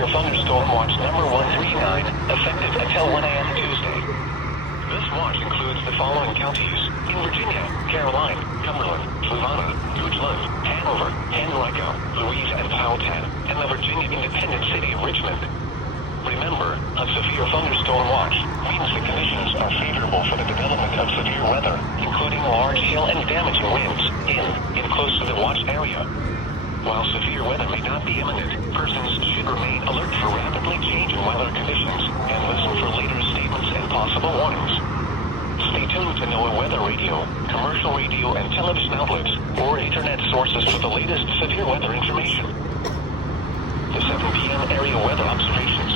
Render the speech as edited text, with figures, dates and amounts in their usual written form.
severe thunderstorm watch number 139, effective until 1 a.m. Tuesday. This watch includes the following counties: in Virginia, Caroline, Cumberland, Fluvanna, Goochland, Hanover, Henrico, Louise, and Powhatan, and the Virginia independent city of Richmond. Remember, a severe thunderstorm watch means the conditions are favorable for the development of severe weather, including large hail and damaging winds, in close to the watch area. While severe weather may not be imminent, persons should remain alert for rapidly changing weather conditions and listen for later statements and possible warnings. Stay tuned to NOAA weather radio, commercial radio and television outlets, or internet sources for the latest severe weather information. The 7 p.m. area weather observations